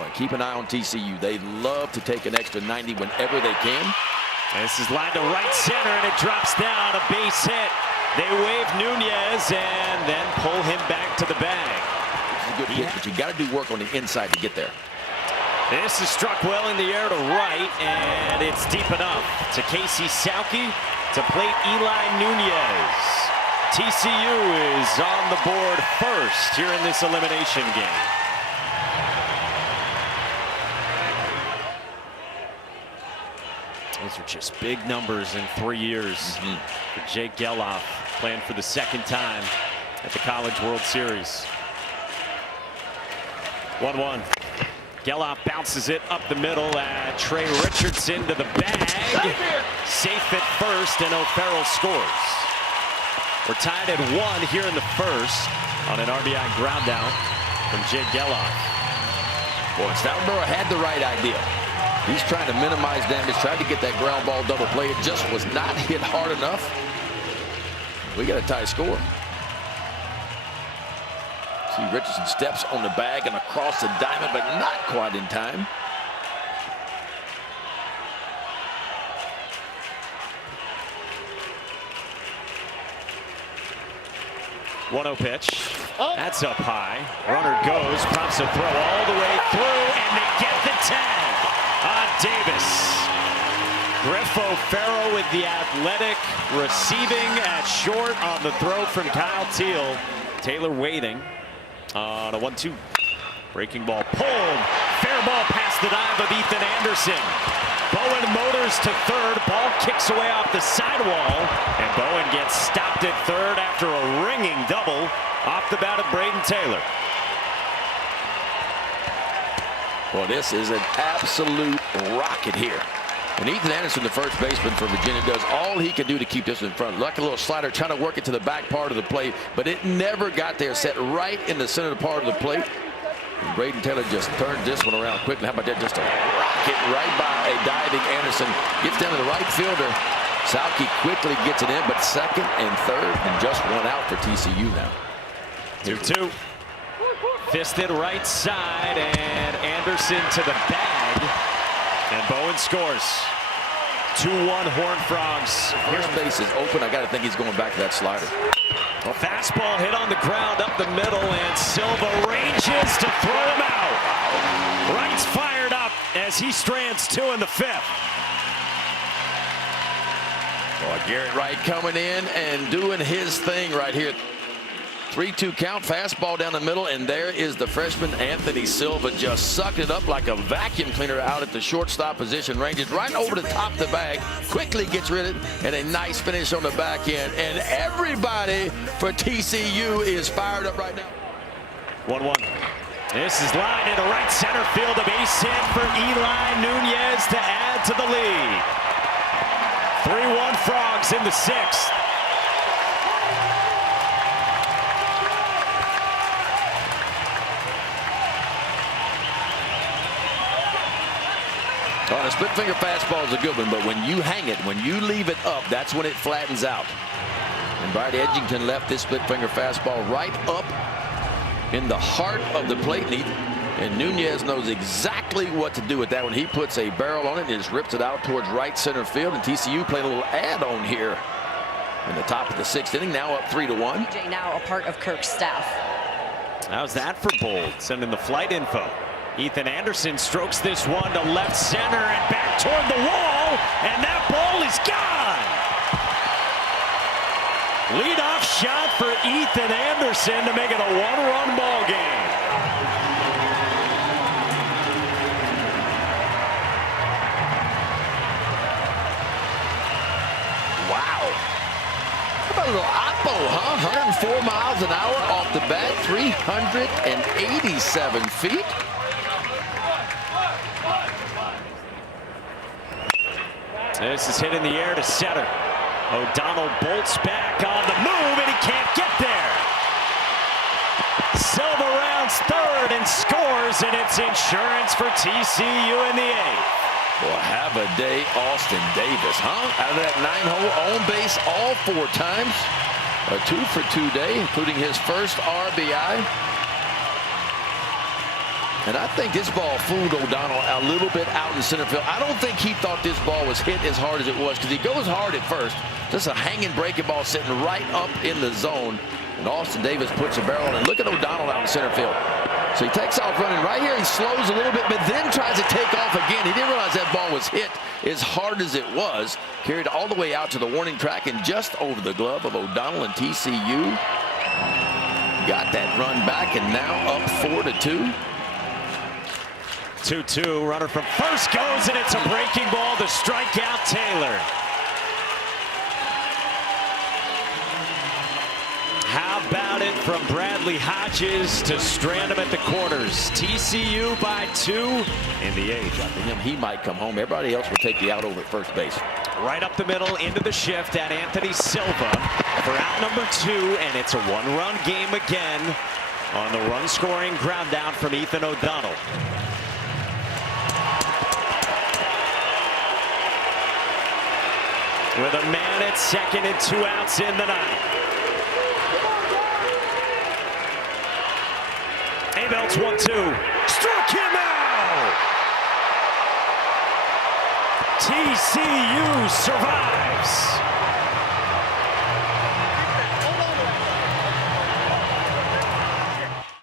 Boy, keep an eye on TCU. They love to take an extra 90 whenever they can. This is lined to right center, and it drops down, a base hit. They wave Nunez and then pull him back to the bag. This is a good pitch, but you got to do work on the inside to get there. This is struck well in the air to right, and it's deep enough to Casey Sauke to plate Eli Nunez. TCU is on the board first here in this elimination game. Those are just big numbers in 3 years for Jake Geloff, playing for the second time at the College World Series. 1-1. Geloff bounces it up the middle at Trey Richardson to the bag. Safe at first, and O'Farrell scores. We're tied at 1 here in the first on an RBI ground out from Jake Geloff. Boy, Stoutenborough had the right idea. He's trying to minimize damage, tried to get that ground ball double play. It just was not hit hard enough. We got a tie score. See Richardson steps on the bag and across the diamond, but not quite in time. One-0 pitch. That's up high. Runner goes, pops a throw all the way through, and they get the tag on Davis. Griff O'Farrell with the athletic receiving at short on the throw from Kyle Teal. Taylor waiting on a 1-2. Breaking ball pulled. Fair ball past the dive of Ethan Anderson. Bowen motors to third. Ball kicks away off the sidewall. And Bowen gets stopped at third after a ringing double off the bat of Braden Taylor. Well, this is an absolute rocket here. And Ethan Anderson, the first baseman for Virginia, does all he can do to keep this in front. Like a little slider, trying to work it to the back part of the plate, but it never got there. Set right in the center part of the plate. And Braden Taylor just turned this one around quickly. How about that? Just a rocket right by a diving Anderson. Gets down to the right fielder. Sauke quickly gets it in, but second and third, and just one out for TCU now. 2-2. Fisted right side, and Anderson to the bag. And Bowen scores. 2-1 Horned Frogs. First base is open. I got to think he's going back to that slider. A fastball hit on the ground up the middle, and Silva ranges to throw him out. Wright's fired up as he strands 2 in the 5th. Boy, Garrett Wright coming in and doing his thing right here. 3-2 count, fastball down the middle, and there is the freshman Anthony Silva just sucking it up like a vacuum cleaner out at the shortstop position. Ranges right over the top of the bag, quickly gets rid of it, and a nice finish on the back end. And everybody for TCU is fired up right now. 1-1. This is lined into right center field. A base hit for Eli Nunez to add to the lead. 3-1 Frogs in the 6th. Well, the split finger fastball is a good one, but when you hang it, when you leave it up, that's when it flattens out. And Bryce Edgington left this split finger fastball right up in the heart of the plate. And Nunez knows exactly what to do with that one. He puts a barrel on it and just rips it out towards right center field. And TCU played a little add-on here in the top of the 6th inning. Now up 3-1. Now a part of Kirk's staff. How's that for bold? Sending the flight info. Ethan Anderson strokes this one to left center and back toward the wall, and that ball is gone. Leadoff shot for Ethan Anderson to make it a 1-run ball game. Wow. How about a little oppo, huh? 104 miles an hour off the bat, 387 feet. This is hit in the air to center. O'Donnell bolts back on the move, and he can't get there. Silva rounds third and scores, and it's insurance for TCU in the 8th. Well, have a day, Austin Davis, huh? Out of that 9-hole, on base all 4 times. A 2-for-2 day, including his first RBI. And I think this ball fooled O'Donnell a little bit out in center field. I don't think he thought this ball was hit as hard as it was, because he goes hard at first. Just a hanging breaking ball sitting right up in the zone. And Austin Davis puts a barrel on, and look at O'Donnell out in center field. So he takes off running right here. He slows a little bit, but then tries to take off again. He didn't realize that ball was hit as hard as it was. Carried all the way out to the warning track and just over the glove of O'Donnell and TCU. Got that run back, and now up 4-2. 2-2. Runner from first goes, and it's a breaking ball to strike out Taylor. How about it from Bradley Hodges to strand him at the corners? TCU by 2 in the 8th. He might come home. Everybody else will take the out over at first base. Right up the middle into the shift at Anthony Silva for out number 2, and it's a one-run game again on the run-scoring ground down from Ethan O'Donnell. With a man at second and 2 outs in the 9th. Abel's 1-2. Struck him out! TCU survives.